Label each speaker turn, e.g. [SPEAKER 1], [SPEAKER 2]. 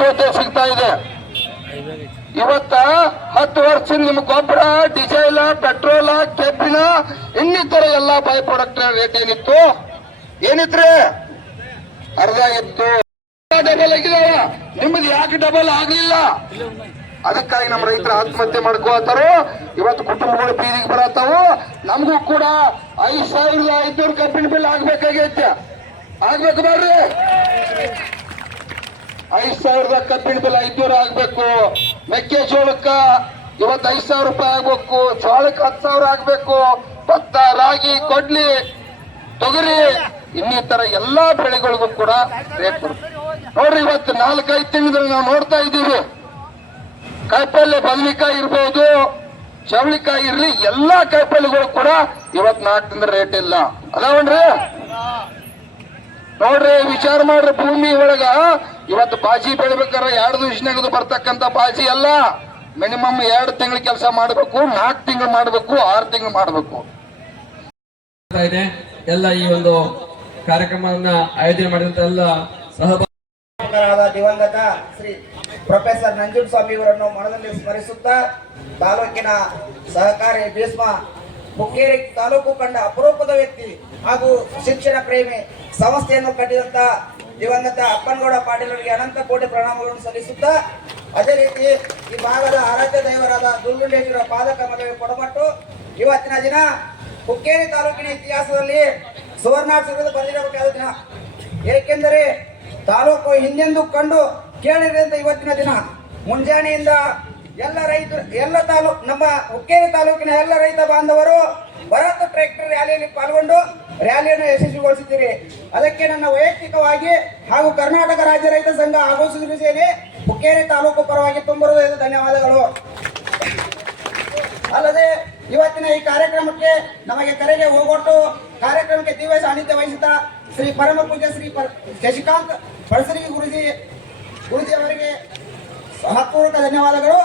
[SPEAKER 1] ಮೂಲಭೂತ ಸಿಗ್ತಾ ಇದೆ. ಇವತ್ತ ಹತ್ತು ವರ್ಷ ನಿಮ್ ಗೊಬ್ಬರ, ಡೀಸೆಲ್, ಪೆಟ್ರೋಲ್, ಕೆಬ್ಬಿನ, ಇನ್ನಿತರ ಎಲ್ಲಾ ಬೈ ಪ್ರಾಡಕ್ಟ್ ರೇಟ್ ಏನಿತ್ತು? ಏನಿದ್ರೆ ಅರ್ಧ ಇತ್ತು ಡಬಲ್ ಆಗಿದೆ ನಿಮ್ದು ಯಾಕೆ ಡಬಲ್ ಆಗ್ಲಿಲ್ಲ? ಅದಕ್ಕಾಗಿ ನಮ್ಮ ರೈತರ ಆತ್ಮಹತ್ಯೆ ಮಾಡ್ಕೋತಾರೋ ಇವತ್ತು ಕುಟುಂಬಗಳು ಬೀದಿಗೆ ಬರತ್ತಾವು. ನಮಗೂ ಕೂಡ ಐದು ಸಾವಿರದ ಐದ್ನೂರು ಕಬ್ಬಿನ ಬಿಲ್ ಆಗ್ಬೇಕಾಗೈತೆ. ಆಗ್ಬೇಕು ಬರ್ರಿ. ಐದ್ ಸಾವಿರದ ಕಬ್ಬಿಣದಲ್ಲಿ ಬಿಲ್ ಐದ್ನೂರ ಆಗ್ಬೇಕು. ಮೆಕ್ಕೆಜೋಳಕ್ಕ ಇವತ್ತು ಐದ್ ಸಾವಿರ ರೂಪಾಯಿ ಆಗ್ಬೇಕು. ಜೋಳಕ್ಕೆ ಹತ್ತು ಸಾವಿರ ಆಗ್ಬೇಕು. ಭತ್ತ, ರಾಗಿ, ಕೊಡ್ಲಿ, ತೊಗರಿ, ಇನ್ನಿತರ ಎಲ್ಲಾ ಬೆಳೆಗಳಿಗೂ ಕೂಡ ರೇಟ್ ಬರುತ್ತೆ. ನೋಡ್ರಿ, ಇವತ್ತು ನಾಲ್ಕೈದು ತಿಂಗಳು ನಾವು ನೋಡ್ತಾ ಇದ್ದೀವಿ. ಕಾಯಿಪಲ್ಲೆ, ಬದನೆಕಾಯಿ ಇರ್ಬೋದು, ಚವಳಿಕಾಯಿ ಇರ್ಲಿ, ಎಲ್ಲಾ ಕಾಯಿಪಲ್ಯಗಳು ಕೂಡ ಇವತ್ತು ನಾಲ್ಕು ತಿಂಗಳ ರೇಟ್ ಇಲ್ಲ. ಅದಾವನ್ರಿ? ನೋಡ್ರಿ ವಿಚಾರ ಮಾಡ್ರಿ ಭೂಮಿ ಒಳಗ. ಇವತ್ತು ಬಾಜಿ ಬೆಳಿಬೇಕಾರ ಎರಡು ದಿವಸನಾಗದು ಬರ್ತಕ್ಕಂತ ಬಾಜಿ ಅಲ್ಲ. ಮಿನಿಮಮ್ ಎರಡು ತಿಂಗಳ ಕೆಲಸ ಮಾಡಬೇಕು ನಾಲ್ಕು ತಿಂಗಳು ಮಾಡಬೇಕು ಆರು ತಿಂಗಳು ಮಾಡಬೇಕು.
[SPEAKER 2] ಇದೆ. ಎಲ್ಲ ಈ ಒಂದು ಕಾರ್ಯಕ್ರಮವನ್ನ ಆಯೋಜನೆ ಮಾಡಿದಂತ ಎಲ್ಲ ಸಹಭಾಗಿ
[SPEAKER 3] ದಿವಂಗತ ಶ್ರೀ ಪ್ರೊಫೆಸರ್ ನಂಜುನ್ ಸ್ವಾಮಿ ಅವರನ್ನು ಮನದಲ್ಲಿ ಸ್ಮರಿಸುತ್ತಾ ತಾಲೂಕಿನ ಸಹಕಾರಿ ಭೀಷ್ಮ ಹುಕ್ಕೇರಿ ತಾಲೂಕು ಕಂಡ ಅಪರೂಪದ ವ್ಯಕ್ತಿ ಹಾಗೂ ಶಿಕ್ಷಣ ಪ್ರೇಮಿ ಸಂಸ್ಥೆಯನ್ನು ಕಟ್ಟಿದಂತ ದಿವಂಗತ ಅಪ್ಪನಗೌಡ ಪಾಟೀಲ್ ಅವರಿಗೆ ಅನಂತ ಕೋಟಿ ಪ್ರಣಾಮಗಳನ್ನು ಸಲ್ಲಿಸುತ್ತಾ, ಅದೇ ರೀತಿ ಈ ಭಾಗದ ಆರಾಧ್ಯ ದೈವರಾದ ದುರ್ಗುಂಡೇಶ್ವರ ಪಾದಕ ಮದುವೆ ಕೊಡಬಟ್ಟು ಇವತ್ತಿನ ದಿನ ಹುಕ್ಕೇರಿ ತಾಲೂಕಿನ ಇತಿಹಾಸದಲ್ಲಿ ಸುವರ್ಣಾಕ್ಷರದ ಬಂದಿರಬೇಕಾದ ದಿನ. ಏಕೆಂದರೆ ತಾಲೂಕು ಹಿಂದೆಂದು ಕಂಡು ಕೇಳಿದಂತ ಇವತ್ತಿನ ದಿನ. ಮುಂಜಾನೆಯಿಂದ ಎಲ್ಲ ರೈತರು, ಎಲ್ಲ ತಾಲೂಕ್, ನಮ್ಮ ಹುಕ್ಕೇರಿ ತಾಲೂಕಿನ ಎಲ್ಲ ರೈತ ಬಾಂಧವರು ಭರತ್ ಟ್ರ್ಯಾಕ್ಟರ್ ರ್ಯಾಲಿಯಲ್ಲಿ ಪಾಲ್ಗೊಂಡು ರ್ಯಾಲಿಯನ್ನು ಯಶಸ್ವಿಗೊಳಿಸಿದ್ದೀರಿ. ಅದಕ್ಕೆ ನನ್ನ ವೈಯಕ್ತಿಕವಾಗಿ ಹಾಗೂ ಕರ್ನಾಟಕ ರಾಜ್ಯ ರೈತ ಸಂಘ ಹಾಗೂ ಸೇನೆ ಹುಕ್ಕೇರಿ ತಾಲೂಕು ಪರವಾಗಿ ತುಂಬ ಧನ್ಯವಾದಗಳು. ಅಲ್ಲದೆ ಇವತ್ತಿನ ಈ ಕಾರ್ಯಕ್ರಮಕ್ಕೆ ನಮಗೆ ಕರೆಗೆ ಹೋಗೊಟ್ಟು ಕಾರ್ಯಕ್ರಮಕ್ಕೆ ದಿವ್ಯ ಸಾನ್ನಿಧ್ಯ ವಹಿಸಿದ ಶ್ರೀ ಪರಮ ಪೂಜ್ಯ ಶ್ರೀ ಶಶಿಕಾಂತ್ ಪಳಸರಿ ಗುರುಜಿ ಗುರುಜಿ ಅವರಿಗೆ ಧನ್ಯವಾದಗಳು.